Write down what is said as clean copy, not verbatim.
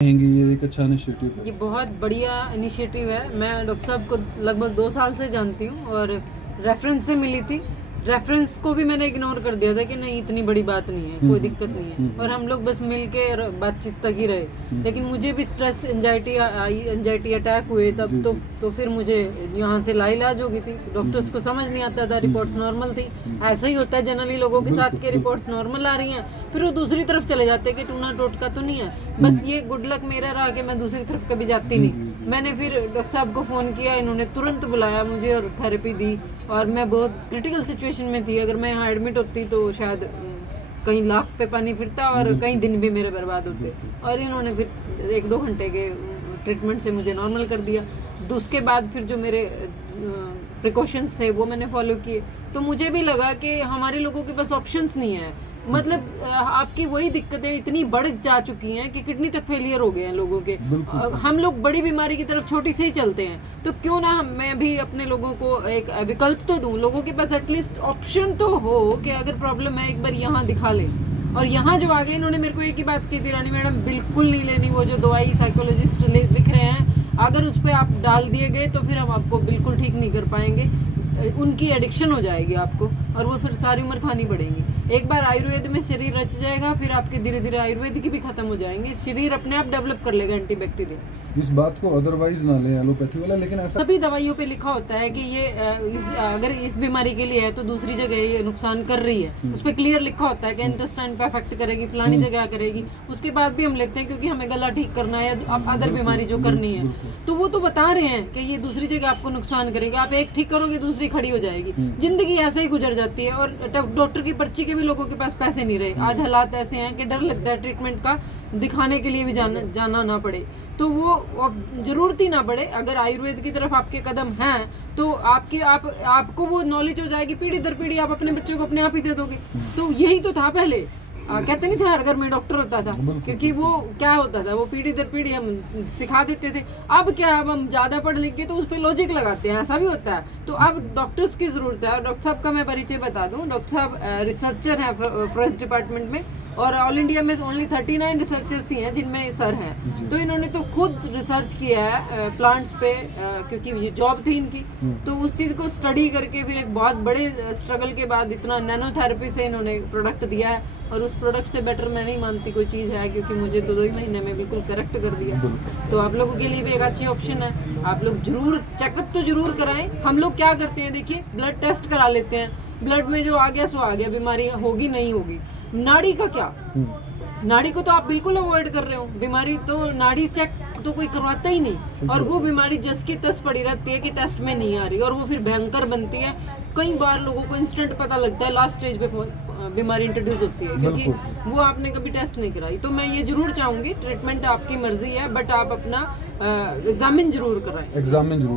ये एक अच्छा इनिशिएटिव है। ये बहुत बढ़िया इनिशिएटिव है। मैं डॉक्टर साहब को लगभग 2 साल से जानती हूँ और रेफरेंस से मिली थी। रेफरेंस को भी मैंने इग्नोर कर दिया था कि नहीं इतनी बड़ी बात नहीं है, कोई दिक्कत नहीं है, और हम लोग बस मिल के बातचीत तक ही रहे। लेकिन मुझे भी स्ट्रेस एंजाइटी अटैक हुए तब तो फिर मुझे यहाँ से लाइलाज हो गई थी। डॉक्टर्स को समझ नहीं आता था, रिपोर्ट्स नॉर्मल थी। ऐसा ही होता है जनरली लोगों के साथ के रिपोर्ट्स नॉर्मल आ रही हैं, फिर वो दूसरी तरफ चले जाते हैं कि टूना टोटका तो नहीं है। बस ये गुड लक मेरा रहा कि मैं दूसरी तरफ कभी जाती नहीं। मैंने फिर डॉक्टर साहब को फ़ोन किया, इन्होंने तुरंत बुलाया मुझे और थेरेपी दी। और मैं बहुत क्रिटिकल सिचुएशन में थी, अगर मैं यहाँ एडमिट होती तो शायद कहीं लाख पे पानी फिरता और कई दिन भी मेरे बर्बाद होते। और इन्होंने फिर 1-2 घंटे के ट्रीटमेंट से मुझे नॉर्मल कर दिया। उसके बाद फिर जो मेरे प्रिकॉशंस थे वो मैंने फॉलो किए। तो मुझे भी लगा कि हमारे लोगों के पास ऑप्शंस नहीं है। मतलब आपकी वही दिक्कतें इतनी बढ़ जा चुकी हैं कि किडनी तक फेलियर हो गए हैं लोगों के। हम लोग बड़ी बीमारी की तरफ छोटी से ही चलते हैं, तो क्यों ना मैं भी अपने लोगों को एक विकल्प तो दूं। लोगों के पास एटलीस्ट ऑप्शन तो हो कि अगर प्रॉब्लम है एक बार यहाँ दिखा ले। और यहाँ जो आगे इन्होंने मेरे को एक ही बात की थी, रानी मैडम बिल्कुल नहीं लेनी वो जो दवाई साइकोलॉजिस्ट लिख रहे हैं। अगर उस पर आप डाल दिए गए तो फिर हम आपको बिल्कुल ठीक नहीं कर पाएंगे, उनकी एडिक्शन हो जाएगी आपको और वो फिर सारी उम्र खानी पड़ेगी। एक बार आयुर्वेद में शरीर रच जाएगा, फिर आपके धीरे धीरे आयुर्वेद की भी खत्म हो जाएंगे, शरीर अपने आप डेवलप कर लेगा एंटीबैक्टीरियल। इस बात को अदरवाइज ना ले एलोपैथी वाला, लेकिन ऐसा सभी दवाइयों पे लिखा होता है कि ये अगर इस बीमारी के लिए है तो दूसरी जगह ये नुकसान कर रही है। उस पर क्लियर लिखा होता है कि इंटेस्टाइन पे अफेक्ट करेगी, फलानी जगह करेगी। उसके बाद भी हम लेते हैं क्योंकि हमें गला ठीक करना है या अदर बीमारी जो करनी है, तो वो तो बता रहे हैं कि ये दूसरी जगह आपको नुकसान करेगी। आप एक ठीक करोगे दूसरी खड़ी हो जाएगी। जिंदगी ऐसे ही गुजर जाती है और डॉक्टर की पर्ची के भी लोगों के पास पैसे नहीं रहे। आज हालात ऐसे हैं कि डर लगता है ट्रीटमेंट का दिखाने के लिए भी जाना ना पड़े, तो वो जरूरत ही ना पड़े। अगर आयुर्वेद की तरफ आपके कदम हैं तो आपको वो नॉलेज हो जाएगी, पीढ़ी दर पीढ़ी आप अपने बच्चों को अपने आप ही दे दोगे। तो यही तो था पहले। कहते नहीं थे हर घर में डॉक्टर होता था, क्योंकि वो क्या होता था, वो पीढ़ी दर पीढ़ी हम सिखा देते थे। अब क्या, अब हम ज़्यादा पढ़ लिख के तो उस पर लॉजिक लगाते हैं, ऐसा भी होता है। तो अब डॉक्टर्स की ज़रूरत है। डॉक्टर साहब का मैं परिचय बता दूं, डॉक्टर साहब रिसर्चर हैं फॉरेस्ट डिपार्टमेंट में, और ऑल इंडिया में ओनली 39 रिसर्चर्स ही हैं जिनमें सर हैं। तो इन्होंने तो खुद रिसर्च किया है प्लांट्स पे, क्योंकि ये जॉब थी इनकी। तो उस चीज़ को स्टडी करके फिर एक बहुत बड़े स्ट्रगल के बाद इतना नैनो थेरेपी से इन्होंने प्रोडक्ट दिया है। और उस प्रोडक्ट से बेटर मैं नहीं मानती कोई चीज़ है, क्योंकि मुझे तो 2 ही महीने में बिल्कुल करेक्ट कर दिया। तो आप लोगों के लिए भी एक अच्छी ऑप्शन है। आप लोग जरूर चेकअप तो जरूर कराएं। हम लोग क्या करते हैं, देखिए ब्लड टेस्ट करा लेते हैं, ब्लड में जो आ गया सो आ गया, बीमारी होगी नहीं होगी। नाड़ी का क्या, नाड़ी को तो आप बिल्कुल अवॉइड कर रहे हो। बीमारी तो नाड़ी चेक तो कोई करवाता ही नहीं, और वो बीमारी जस की तस पड़ी रहती है कि टेस्ट में नहीं आ रही, और वो फिर भयंकर बनती है। कई बार लोगों को इंस्टेंट पता लगता है, लास्ट स्टेज पे बीमारी इंट्रोड्यूस होती है, क्योंकि वो आपने कभी टेस्ट नहीं कराई। तो मैं ये जरूर चाहूंगी, ट्रीटमेंट आपकी मर्जी है, बट आप अपना एग्जामिन जरूर कराएं। एग्जामिन जरूर